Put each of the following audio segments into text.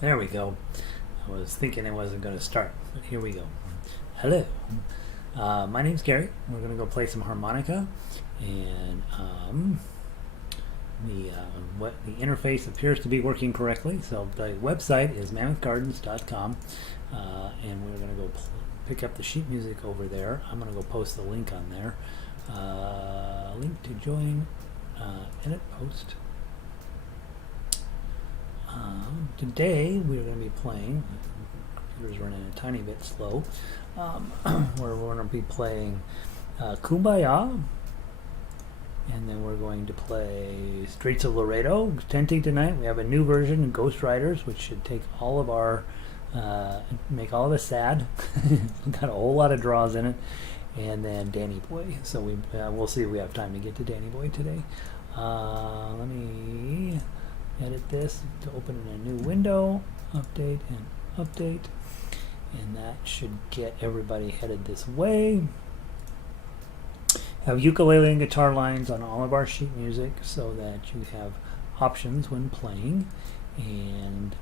There we go. I was thinking it wasn't going to start, but here we go. Hello. My name's Gary. We're going to go play some harmonica, and the interface appears to be working correctly. So the website is mammothgardens.com, and we're going to go pick up the sheet music over there. I'm going to go post the link on there. Link to join, edit post. Today we're going to be playing, the computer's running a tiny bit slow, we're going to be playing Kumbaya, and then we're going to play Streets of Laredo, Tenting Tonight. We have a new version, Ghost Riders, which should take all of our, make all of us sad. Got a whole lot of draws in it. And then Danny Boy. So we'll see if we have time to get to Danny Boy today. Let me edit this to open in a new window, update and update, and that should get everybody headed this way. Have ukulele and guitar lines on all of our sheet music so that you have options when playing, and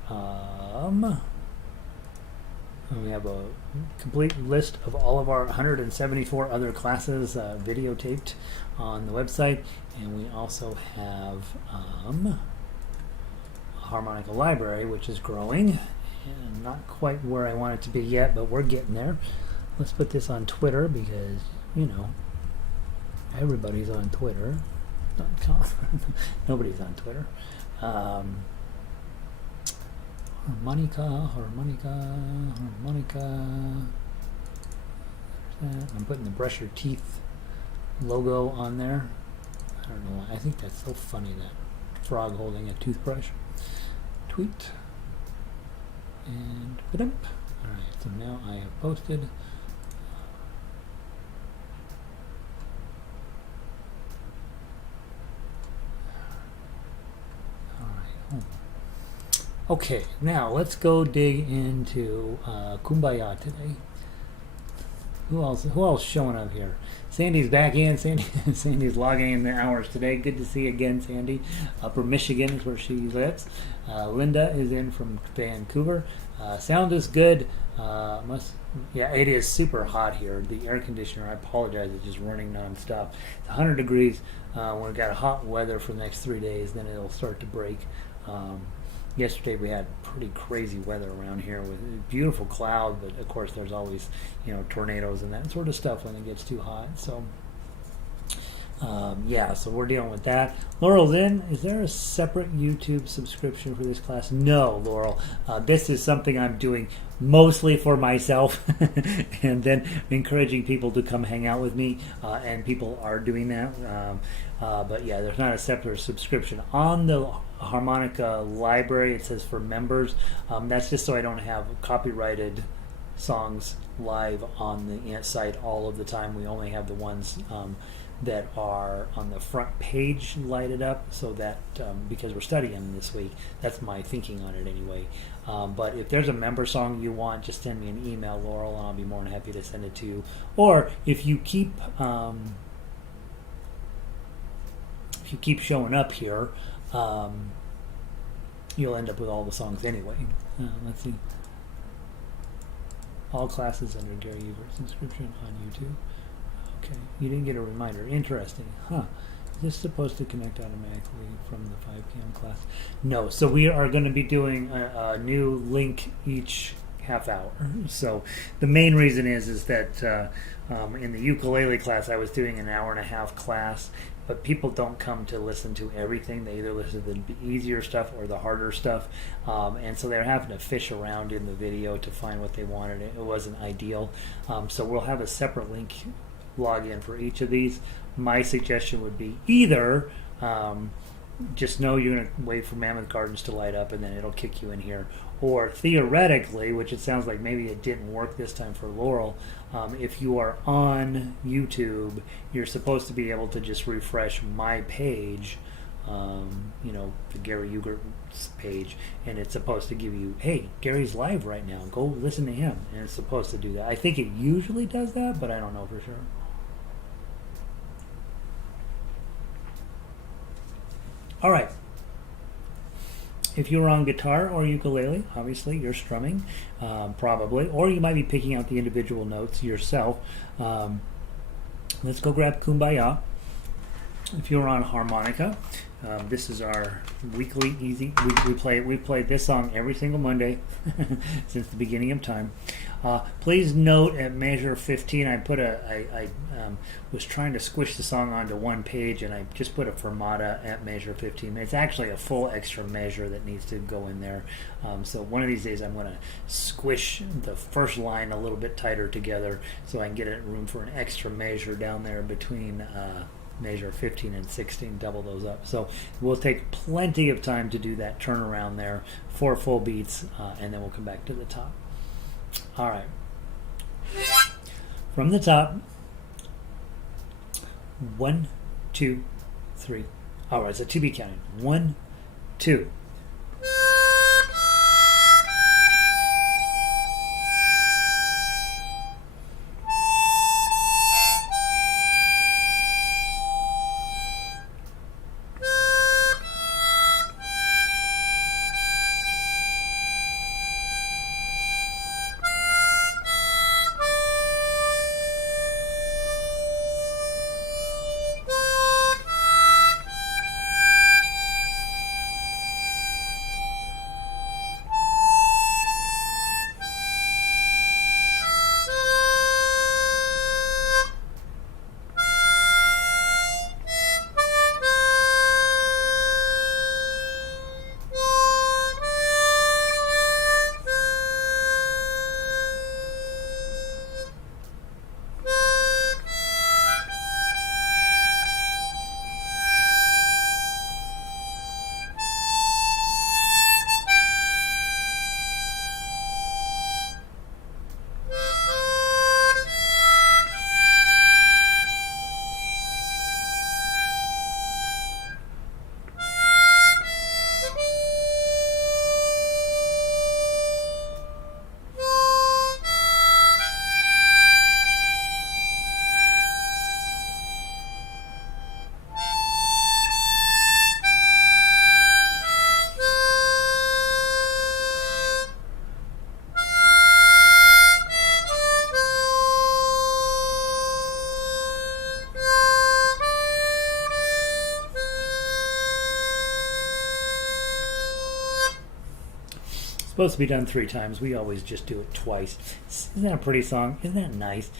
we have a complete list of all of our 174 other classes videotaped on the website, and we also have harmonica library, which is growing and not quite where I want it to be yet, but we're getting there. Let's put this on Twitter because, you know, everybody's on Twitter. Nobody's on Twitter. Harmonica. I'm putting the brush your teeth logo on there. I don't know why. I think that's so funny, that frog holding a toothbrush. Tweet. And ba-dump. Alright, so now I have posted. Alright. Okay, now let's go dig into Kumbaya today. Who else showing up here? Sandy's back in. Sandy's logging in the hours today. Good to see you again, Sandy. Upper Michigan is where she lives. Linda is in from Vancouver. Sound is good. Yeah, it is super hot here. The air conditioner, I apologize, is just running nonstop. It's 100 degrees. We've got hot weather for the next 3 days. Then it'll start to break. Yesterday we had pretty crazy weather around here with beautiful cloud, but of course there's always, you know, tornadoes and that sort of stuff when it gets too hot. So yeah, so we're dealing with that. Laurel's in. Is there a separate YouTube subscription for this class? No, Laurel. This is something I'm doing mostly for myself and then encouraging people to come hang out with me, and people are doing that. But yeah, there's not a separate subscription. On the harmonica library, it says for members. That's just so I don't have copyrighted songs live on the site all of the time. We only have the ones that are on the front page lighted up, so that because we're studying this week, that's my thinking on it anyway. But if there's a member song you want, just send me an email, Laurel, and I'll be more than happy to send it to you. Or if you keep showing up here, you'll end up with all the songs anyway. Let's see. All classes under Gary Hubert subscription on YouTube. Okay, you didn't get a reminder. Interesting. Huh. Is this supposed to connect automatically from the 5 p.m. class? No. So we are going to be doing a new link each half hour. So the main reason is that in the ukulele class I was doing an hour and a half class, but people don't come to listen to everything. They either listen to the easier stuff or the harder stuff, and so they're having to fish around in the video to find what they wanted. It wasn't ideal. So we'll have a separate link login for each of these. My suggestion would be either just know you're going to wait for Mammoth Gardens to light up and then it'll kick you in here, or theoretically, which it sounds like maybe it didn't work this time for Laurel, if you are on YouTube, you're supposed to be able to just refresh my page, you know, the Gary Ugert's page, and it's supposed to give you, hey, Gary's live right now, go listen to him, and it's supposed to do that. I think it usually does that, but I don't know for sure. All right. If you're on guitar or ukulele, obviously you're strumming, probably, or you might be picking out the individual notes yourself. Let's go grab Kumbaya. If you're on harmonica, this is our weekly easy. We played this song every single Monday since the beginning of time. Please note at measure 15, I was trying to squish the song onto one page, and I just put a fermata at measure 15. It's actually a full extra measure that needs to go in there. So one of these days I'm going to squish the first line a little bit tighter together so I can get room for an extra measure down there between measure 15 and 16, double those up. So we'll take plenty of time to do that turnaround there, 4 full beats, and then we'll come back to the top. All right. From the top, 1, 2, 3. All right, so 2 beat counting. 1, 2. Supposed to be done 3 times. We always just do it twice. Isn't that a pretty song? Isn't that nice?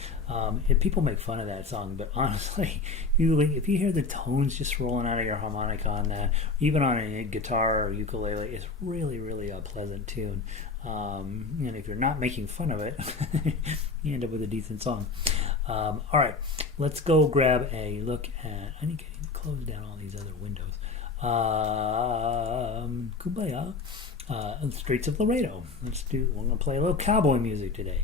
People make fun of that song, but honestly, if you hear the tones just rolling out of your harmonica on that, even on a guitar or ukulele, it's really, really a pleasant tune. And if you're not making fun of it, you end up with a decent song. All right, let's go grab a look at. I need to close down all these other windows. Kumbaya. Streets of Laredo. We're going to play a little cowboy music today.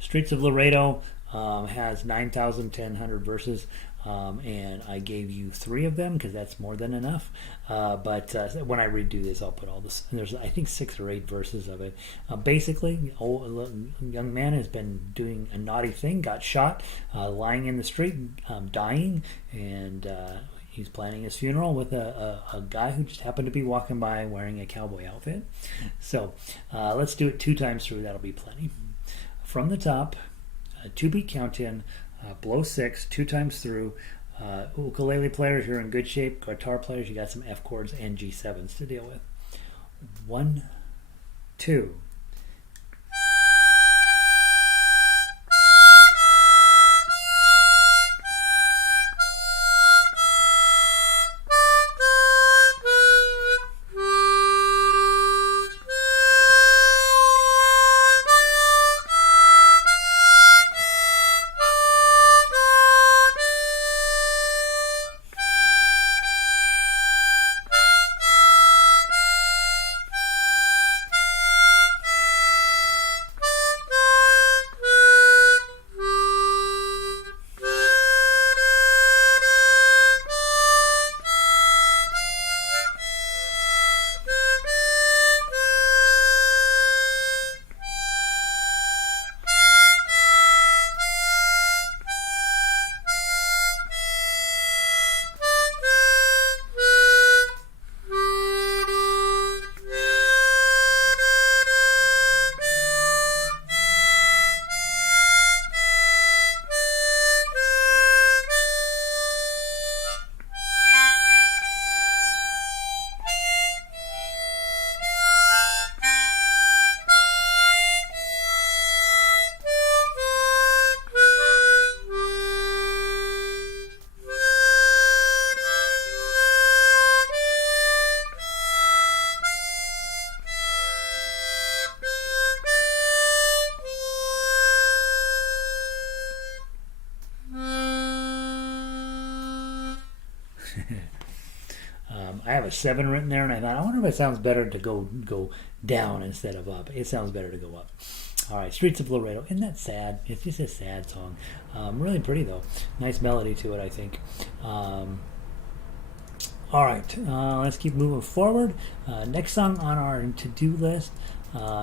Streets of Laredo has 9,100 verses, and I gave you 3 of them because that's more than enough. But when I redo this, I'll put all this. There's, I think, 6 or 8 verses of it. Basically, a young man has been doing a naughty thing, got shot, lying in the street, dying, and he's planning his funeral with a guy who just happened to be walking by wearing a cowboy outfit. So let's do it 2 times through. That'll be plenty. From the top, 2 beat count in, blow 6, 2 times through. Ukulele players, you're in good shape. Guitar players, you got some F chords and G7s to deal with. 1, 2. I have a 7 written there, and I thought, I wonder if it sounds better to go down instead of up. It sounds better to go up. All right, Streets of Laredo. Isn't that sad? It's just a sad song. Really pretty, though. Nice melody to it, I think. All right, let's keep moving forward. Next song on our to-do list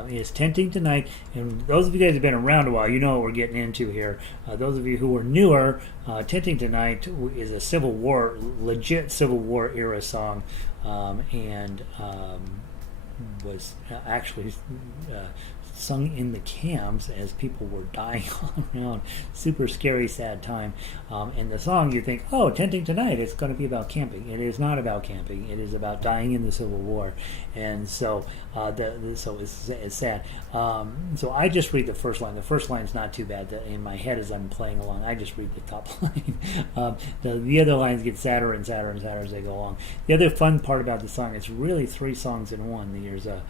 is Tenting Tonight. And those of you guys who have been around a while, you know what we're getting into here. Those of you who are newer, Tenting Tonight is a Civil War, legit Civil War era song, and was actually sung in the camps as people were dying all around. Super scary, sad time. And the song, you think, oh, Tenting Tonight, it's going to be about camping. It is not about camping. It is about dying in the Civil War. And so, so it's sad. So I just read the first line. The first line is not too bad. In my head as I'm playing along, I just read the top line. The other lines get sadder and sadder and sadder as they go along. The other fun part about the song, it's really 3 songs in one. There's the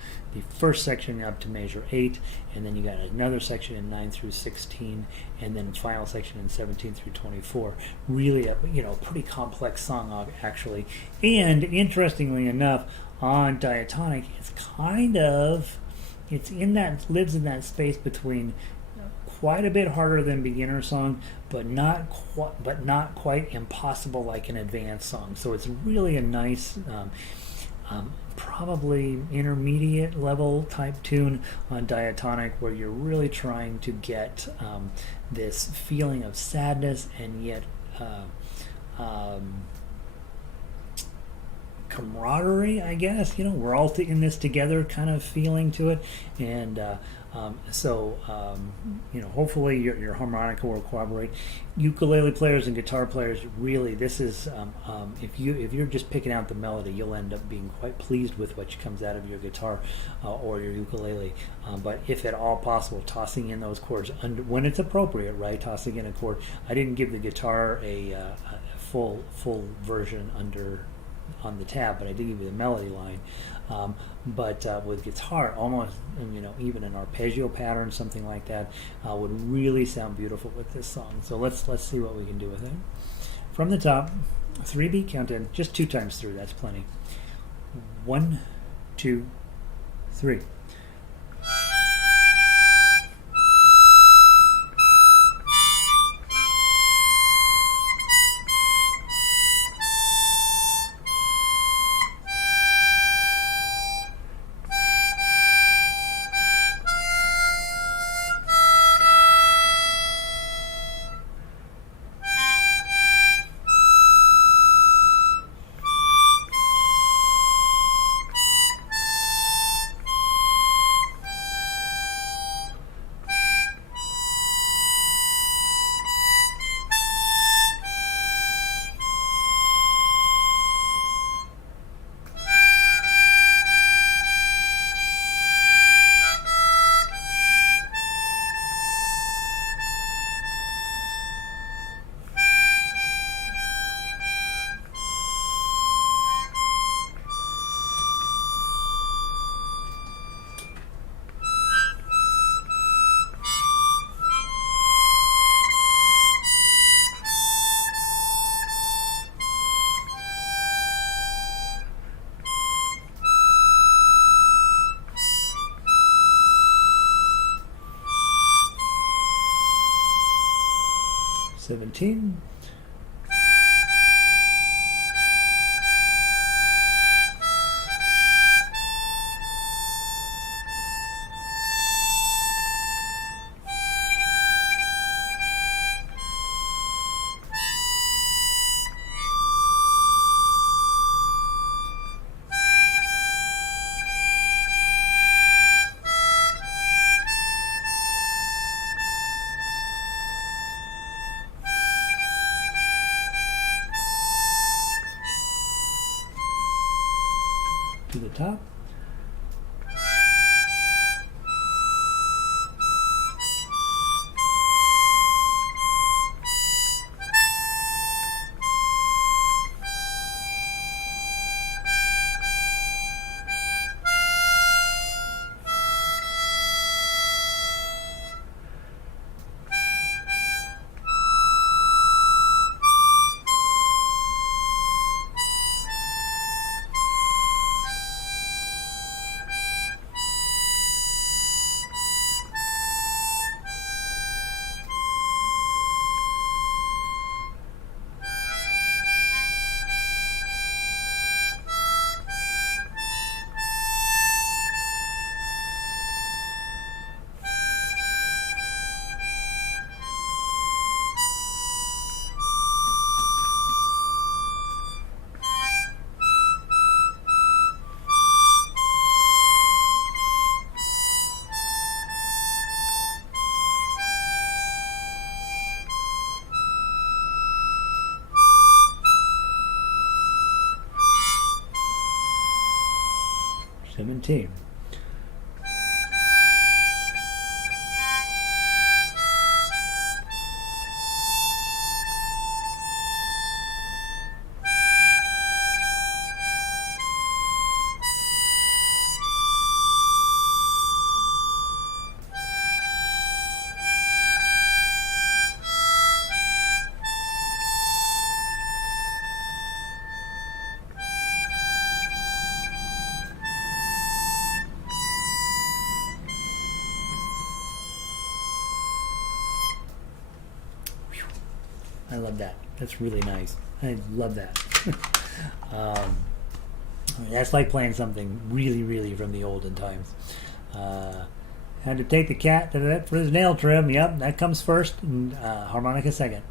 first section up to measure 8, and then you got another section in 9 through 16, and then final section in 17 through 24. Really a pretty complex song actually. And interestingly enough, on Diatonic, it's lives in that space between quite a bit harder than beginner song, but not quite impossible like an advanced song. So it's really a nice probably intermediate level type tune on Diatonic, where you're really trying to get this feeling of sadness and yet camaraderie, I guess. We're all in this together kind of feeling to it. And hopefully your harmonica will cooperate. Ukulele players and guitar players, really, this is if you're just picking out the melody, you'll end up being quite pleased with what comes out of your guitar or your ukulele. But if at all possible, tossing in those chords when it's appropriate, right? Tossing in a chord. I didn't give the guitar a full version on the tab, but I did give you the melody line. But with guitar, almost even an arpeggio pattern, something like that, would really sound beautiful with this song. So let's see what we can do with it. From the top, 3-beat countdown, just 2 times through. That's plenty. 1, 2, 3. Seventeen. To the top. 17. I love that. That's really nice. I love that. That's like playing something really, really from the olden times. Had to take the cat to the vet for his nail trim. Yep, that comes first, and harmonica second.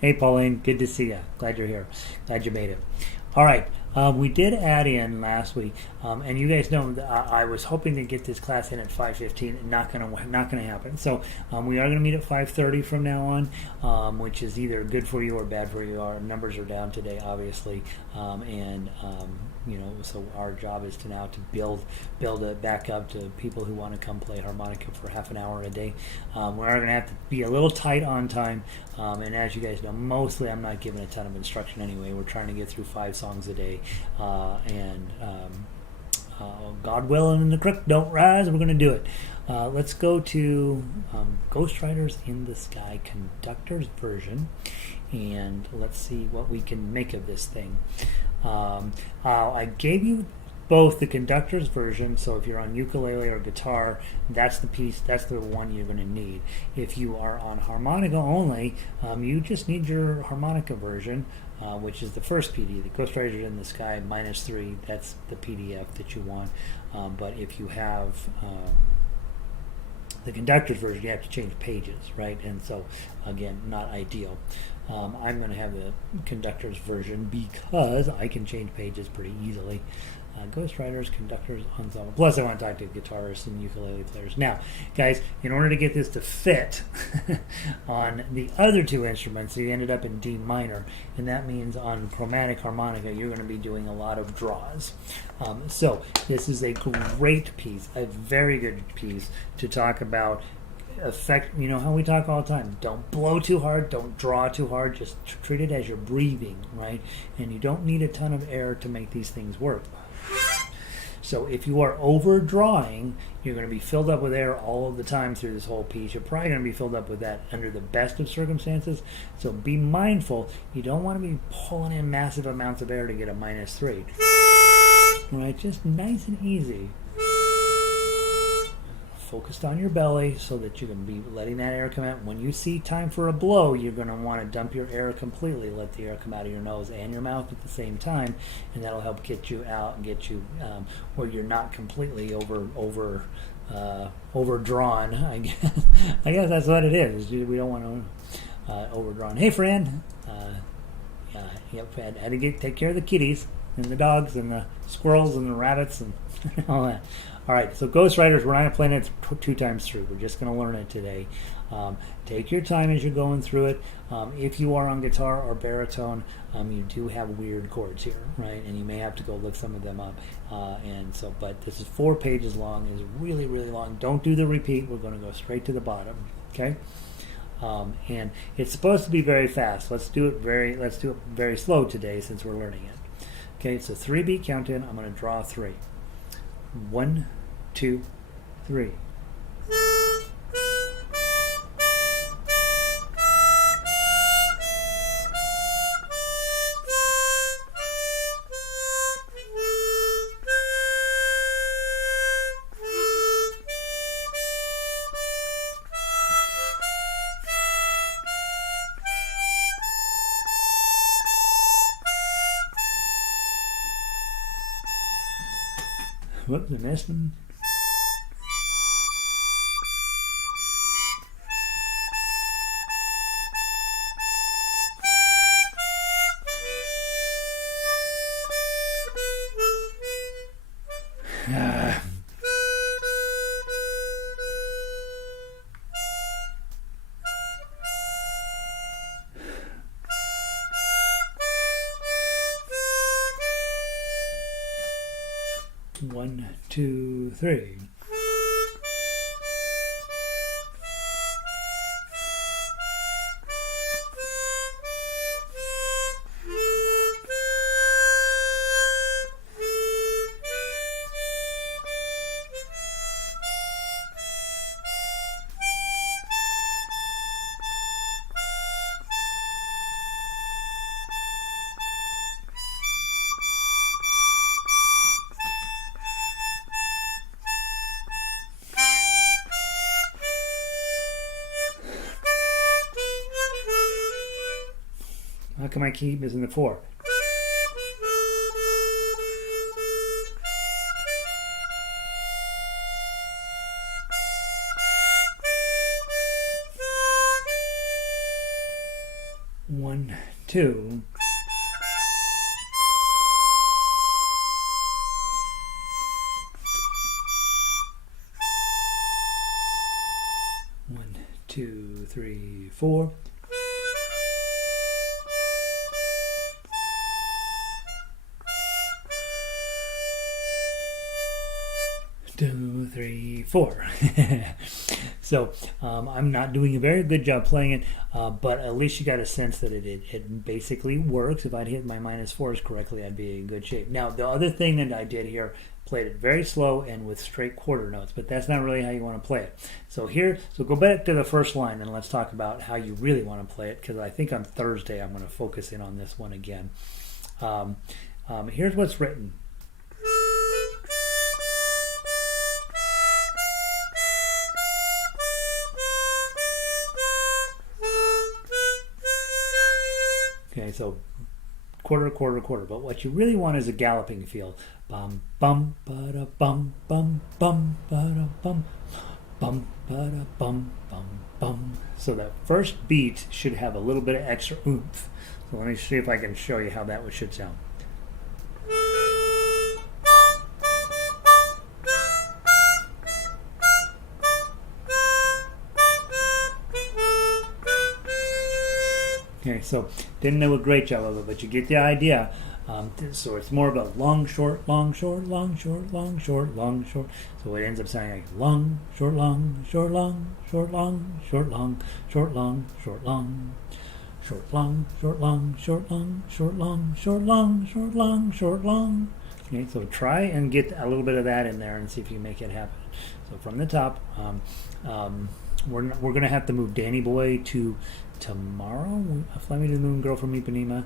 Hey, Pauline, good to see you. Glad you're here. Glad you made it. All right. We did add in last week, and you guys know I was hoping to get this class in at 5:15. Not gonna happen. So we are gonna meet at 5:30 from now on, which is either good for you or bad for you. Our numbers are down today, obviously, so our job is to now to build it back up to people who want to come play harmonica for half an hour a day. We are going to have to be a little tight on time, and as you guys know, mostly I'm not giving a ton of instruction anyway. We're trying to get through 5 songs a day, God willing and the creek don't rise, we're going to do it. Let's go to Ghostwriters in the Sky Conductor's version, and let's see what we can make of this thing. I gave you both the conductor's version, so if you're on ukulele or guitar, that's the one you're going to need. If you are on harmonica only, you just need your harmonica version, which is the first PD, the Ghostwriters in the Sky -3. That's the PDF that you want. But if you have the conductor's version, you have to change pages, right? And so, again, not ideal. I'm going to have the conductor's version because I can change pages pretty easily. Ghostwriters, conductors, ensemble. Plus, I want to talk to guitarists and ukulele players. Now, guys, in order to get this to fit on the other 2 instruments, you ended up in D minor, and that means on chromatic harmonica, you're going to be doing a lot of draws. So this is a great piece, a very good piece to talk about effect. You know how we talk all the time, don't blow too hard, don't draw too hard, just treat it as you're breathing, right? And you don't need a ton of air to make these things work. So if you are overdrawing, you're going to be filled up with air all of the time through this whole piece. You're probably going to be filled up with that under the best of circumstances. So be mindful. You don't want to be pulling in massive amounts of air to get a -3. Right? Just nice and easy. Focused on your belly so that you can be letting that air come out. When you see time for a blow, you're going to want to dump your air completely. Let the air come out of your nose and your mouth at the same time, and that'll help get you out and get you where you're not completely overdrawn. I guess that's what it is. We don't want to overdrawn. Hey, friend. Yep, had to take care of the kitties and the dogs and the squirrels and the rabbits and all that. All right, so Ghostwriters, we're not playing it 2 times through. We're just going to learn it today. Take your time as you're going through it. If you are on guitar or baritone, you do have weird chords here, right? And you may have to go look some of them up. But this is 4 pages long. It's really, really long. Don't do the repeat. We're going to go straight to the bottom, okay? And it's supposed to be very fast. Let's do it very slow today since we're learning it. Okay, so 3-beat count-in. I'm going to draw 3. 1, 2, 3. Whoops, I missed them. 1, 2, 3. How come I keep missing the 4? One, two. One, two, three, 4. 2, 3, 4. So I'm not doing a very good job playing it, but at least you got a sense that it basically works. If I'd hit my -4s correctly, I'd be in good shape. Now, the other thing that I did here, played it very slow and with straight quarter notes, but that's not really how you want to play it. So go back to the first line and let's talk about how you really want to play it, because I think on Thursday I'm going to focus in on this one again. Here's what's written. Okay, so quarter, quarter, quarter. But what you really want is a galloping feel. Bum, bum, ba-da, bum, bum, bum, ba-da, bum, bum, ba-da, bum, bum, bum. So that first beat should have a little bit of extra oomph. So let me see if I can show you how that should sound. Okay, so didn't do a great job of it, but you get the idea. So it's more of a long, short, long, short, long, short, long, short, long, short. So it ends up sounding like long, short, long, short, long, short, long, short, long, short, long, short, long, short, long, short, long, short, long, short, long, short, long, short, long, short, long. Okay, so try and get a little bit of that in there and see if you can make it happen. So from the top, we're going to have to move Danny Boy to tomorrow. Fly Me to the Moon, Girl from Ipanema.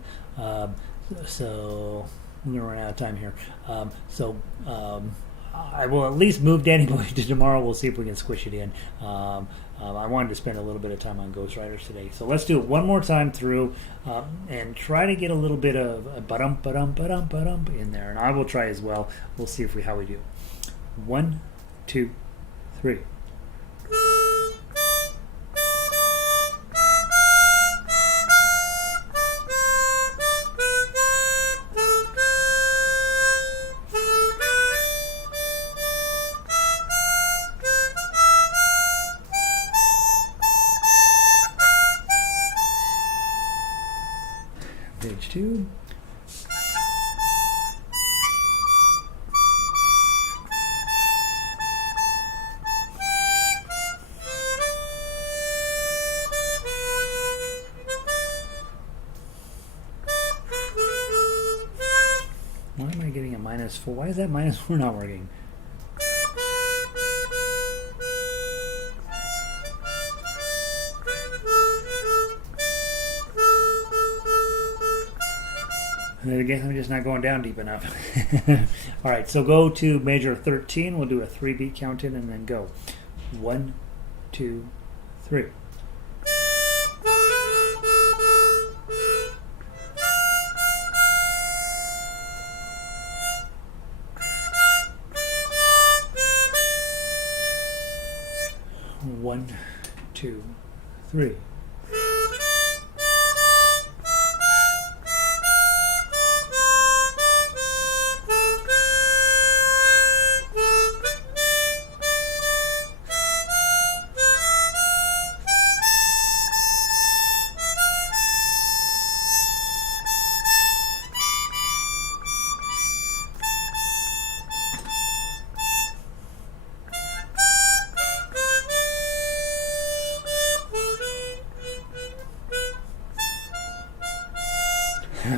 So I'm going to run out of time here. I will at least move Danny Boy to tomorrow. We'll see if we can squish it in. I wanted to spend a little bit of time on Ghost Riders today. So let's do it one more time through and try to get a little bit of ba-dum, ba-dum, ba-dum, ba-dum in there. And I will try as well. We'll see how we do. 1, 2, 3. Page 2. Why am I getting a -4? Why is that -4 not working? I guess I'm just not going down deep enough. All right, so go to measure 13. We'll do a 3-beat count in and then go. 1, 2, 3. One, two, three.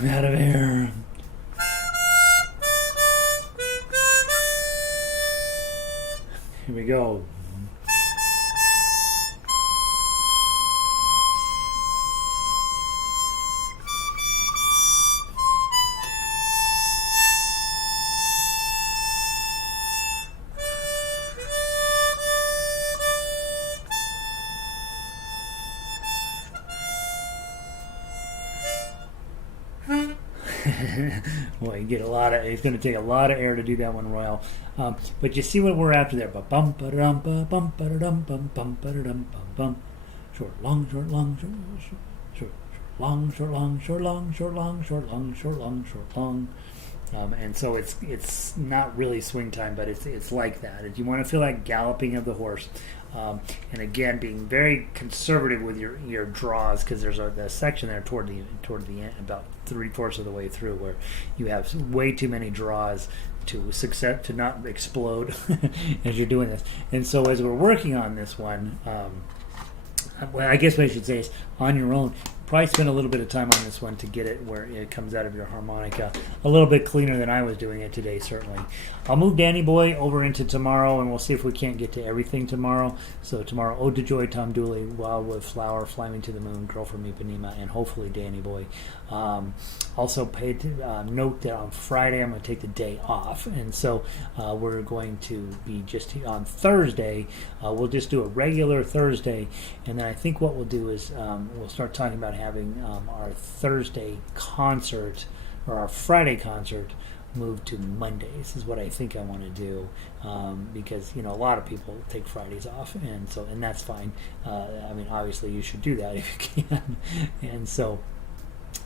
I'm out of air. Here we go. Boy, you get a lot of. It's going to take a lot of air to do that one, Royal. But you see what we're after there. Bum ba dum ba bum ba dum bum bum ba dum bum bum. Short, long, short, long, short, short, long, short, long, short, long, short, long, short, long, short, long, short, long. And so it's not really swing time, but it's like that. If you want to feel that galloping of the horse, and again being very conservative with your draws, because there's a section there toward the end, about 3/4 of the way through, where you have way too many draws to not explode as you're doing this. And so as we're working on this one, well, I guess what I should say is on your own. Probably spend a little bit of time on this one to get it where it comes out of your harmonica a little bit cleaner than I was doing it today, certainly. I'll move Danny Boy over into tomorrow, and we'll see if we can't get to everything tomorrow. So tomorrow, Ode to Joy, Tom Dooley, Wildwood Flower, Fly Me to the Moon, Girl from Ipanema, and hopefully Danny Boy. Also, note that on Friday I'm going to take the day off, and so we're going to be just on Thursday. We'll just do a regular Thursday, and then I think what we'll do is we'll start talking about having our Thursday concert or our Friday concert moved to Mondays is what I think I want to do, because a lot of people take Fridays off, and that's fine. I mean, obviously you should do that if you can, and so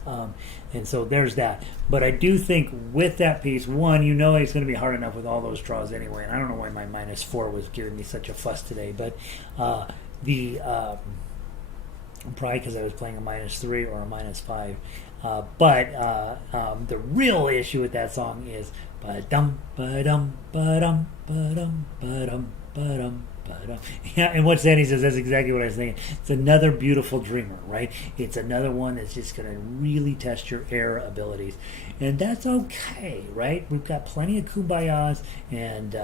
there's that. But I do think with that piece, one, it's going to be hard enough with all those draws anyway, and I don't know why my -4 was giving me such a fuss today, but probably because I was playing a -3 or a -5. But the real issue with that song is ba-dum, ba-dum, ba-dum, ba-dum, ba-dum, ba-dum, ba-dum. Yeah, and what Sandy says, that's exactly what I was thinking. It's another beautiful dreamer, right? It's another one that's just going to really test your air abilities. And that's okay, right? We've got plenty of kumbayas and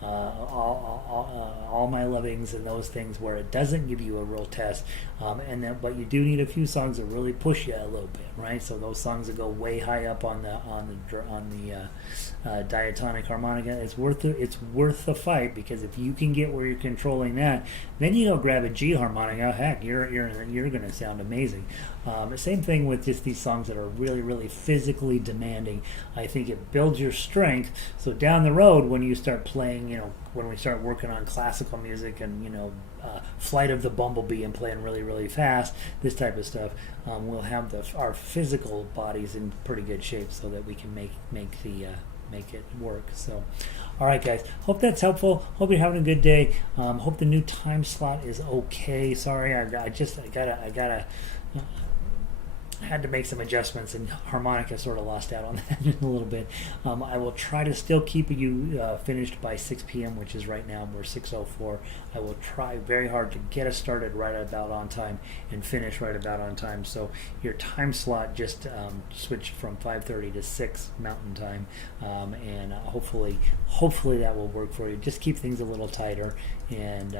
all my lovings and those things where it doesn't give you a real test, but you do need a few songs that really push you a little bit, right? So those songs that go way high up on the diatonic harmonica, it's worth the fight, because if you can get where you're controlling that, then you go grab a G harmonica. Heck, you're going to sound amazing. Same thing with just these songs that are really, really physically demanding. I think it builds your strength. So down the road, when you start playing, when we start working on classical music and Flight of the Bumblebee and playing really, really fast, this type of stuff, we'll have our physical bodies in pretty good shape so that we can make it work. So, all right, guys. Hope that's helpful. Hope you're having a good day. Hope the new time slot is okay. Sorry, I had to make some adjustments, and harmonica sort of lost out on that a little bit. I will try to still keep you finished by 6 p.m., which is right now. We're 6:04. I will try very hard to get us started right about on time and finish right about on time. So your time slot just switched from 5:30 to 6 Mountain Time, and hopefully that will work for you. Just keep things a little tighter, and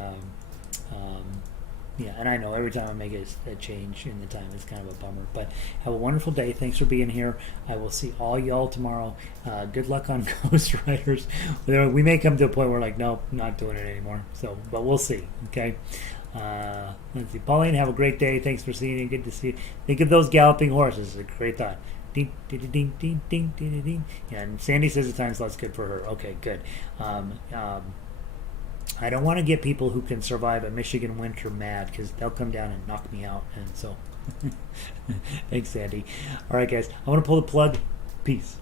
yeah, and I know every time I make a change in the time, it's kind of a bummer. But have a wonderful day. Thanks for being here. I will see all y'all tomorrow. Good luck on Ghost Riders. We may come to a point where nope, not doing it anymore. So, but we'll see. Okay. Let's see. Pauline, have a great day. Thanks for seeing you. Good to see you. Think of those galloping horses. It's a great thought. Ding, ding, ding, ding, ding, ding, ding. Yeah, and Sandy says the time slot's good for her. Okay, good. I don't want to get people who can survive a Michigan winter mad, because they'll come down and knock me out. And so, thanks, Sandy. All right, guys. I want to pull the plug. Peace.